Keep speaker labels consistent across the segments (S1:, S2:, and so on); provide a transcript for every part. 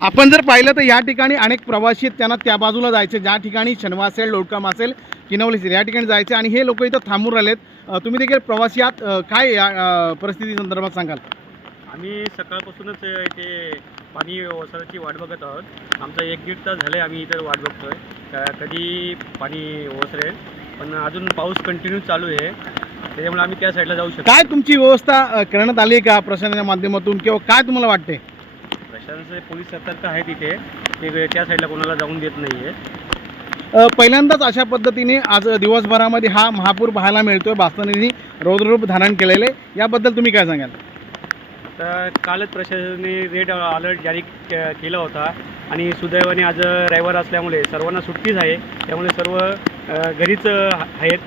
S1: आपण जर पाहिलं तर या ठिकाणी अनेक प्रवासी आहेत. त्यांना त्या बाजूला जायचे. ज्या ठिकाणी शनवा असेल लोटकाम असेल किनवली असेल या ठिकाणी जायचे आणि हे लोक इथं थांबून राहिलेत. तुम्ही देखील प्रवासी आहात. काय या परिस्थिती संदर्भात सांगाल?
S2: आम्ही सकाळपासूनच इथे पाणी ओसराची वाट बघत आहोत. आमचा एक दीड तास झाले आम्ही इथे वाट बघतोय. कधी पाणी ओसरेल. पण अजून पाऊस कंटिन्यू चालू आहे. त्याच्यामुळे आम्ही त्या साईडला जाऊ शकतो
S1: काय तुमची व्यवस्था करण्यात आली आहे का प्रशासनाच्या माध्यमातून? किंवा काय तुम्हाला वाटते
S2: प्रशासनाचे पोलीस सतर्क आहेत इथे. ते त्या साईडला कोणाला जाऊन देत नाही आहे
S1: पहिल्यांदाच अशा पद्धतीने आज दिवसभरामध्ये हा महापूर पाहायला मिळतोय. बास्तनीने रौद्ररूप धारण केलेले याबद्दल तुम्ही काय सांगाल?
S2: तर कालच प्रशासनाने रेड अलर्ट जारी के- केला होता. आणि सुदैवाने आज रविवार असल्यामुळे सर्वांना सुट्टीच आहे. त्यामुळे सर्व अ, घरीच अ, आहेत.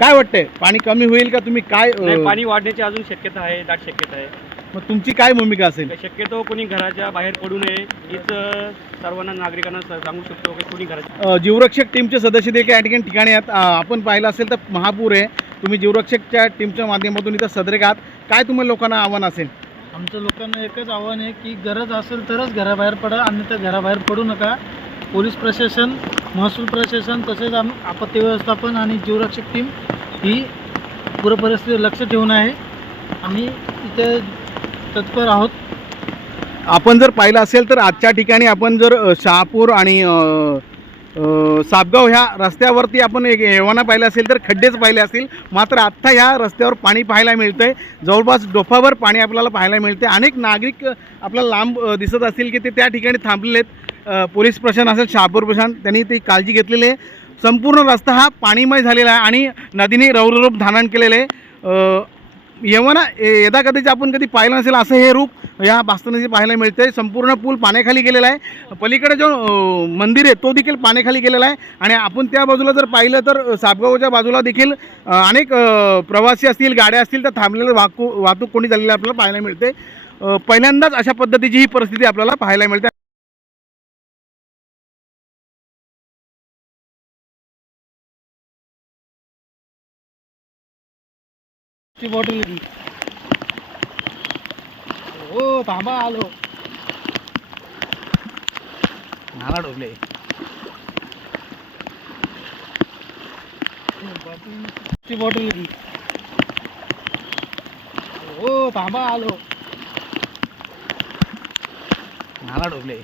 S1: काय वाटतंय? पाणी कमी होईल का? तुम्ही काय अ,
S2: नाही, पाणी वाढण्याची अजून शक्यता आहे दाट शक्यता आहे.
S1: मग तुमची काय भूमिका असेल?
S2: शक्यतो कोणी घराच्या बाहेर पडू नये हीच सर्वांना नागरिकांना सांगू शकतो की कोणी घराच्या
S1: जीवरक्षक टीमचे सदस्य देखील या ठिकाणी ठिकाणी आहेत. आपण पाहिलं असेल तर महापूर आहे. तुम्ही जीवरक्षकच्या टीमच्या माध्यमातून इथं सदरेक आहात काय तुम्हाला लोकांना आव्हान असेल?
S3: आमचं लोकांना एकच आव्हान आहे की गरज असेल तरच घराबाहेर पडा अन्यथा घराबाहेर पडू नका. पोलीस प्रशासन महसूल प्रशासन तसेच आम आपत्ती व्यवस्थापन आणि जीवरक्षक टीम ही पूर्ण परिस्थितीवर लक्ष ठेवून आहे. आम्ही इथे तत्पर आहोत.
S1: आपण जर पाहिलं असेल तर आजच्या ठिकाणी आपण जर शहापूर आणि सापगाव ह्या रस्त्यावरती आपण एक येवाना पाहिलं असेल तर खड्डेच पाहिले असतील. मात्र आत्ता ह्या रस्त्यावर पाणी पाहायला मिळतं आहे जवळपास डोफावर पाणी आपल्याला पाहायला मिळते अनेक नागरिक आपल्याला लांब दिसत असतील की ते त्या ठिकाणी थांबलेले आहेत. पोलीस प्रशासन असेल शहापूर प्रशासन त्यांनी ती काळजी घेतलेली आहे. संपूर्ण रस्ता हा पाणीमय झालेला आहे आणि नदीने रौररूप धारण केलेलं आहे. यवना यदा कधीच आपण कधी पाहिलं नसेल असं हे रूप या बास्तनाचे पाहायला मिळते संपूर्ण पूल पाण्याखाली गेलेला आहे. पलीकडे जो मंदिर आहे तो देखील पाण्याखाली गेलेला आहे. आणि आपण त्या बाजूला जर पाहिलं तर सापगावच्या बाजूला देखील अनेक प्रवासी असतील गाड्या असतील तर थांबलेलं वाहतूक वाहतूक कोणी झालेलं आपल्याला पाहायला मिळते. पहिल्यांदाच अशा पद्धतीची ही परिस्थिती आपल्याला पाहायला मिळते.
S3: ती बॉटल हो थांबा आलो.
S1: नाला डोबले
S3: ती बॉटल हो थांबा आलो.
S1: नाला डोबले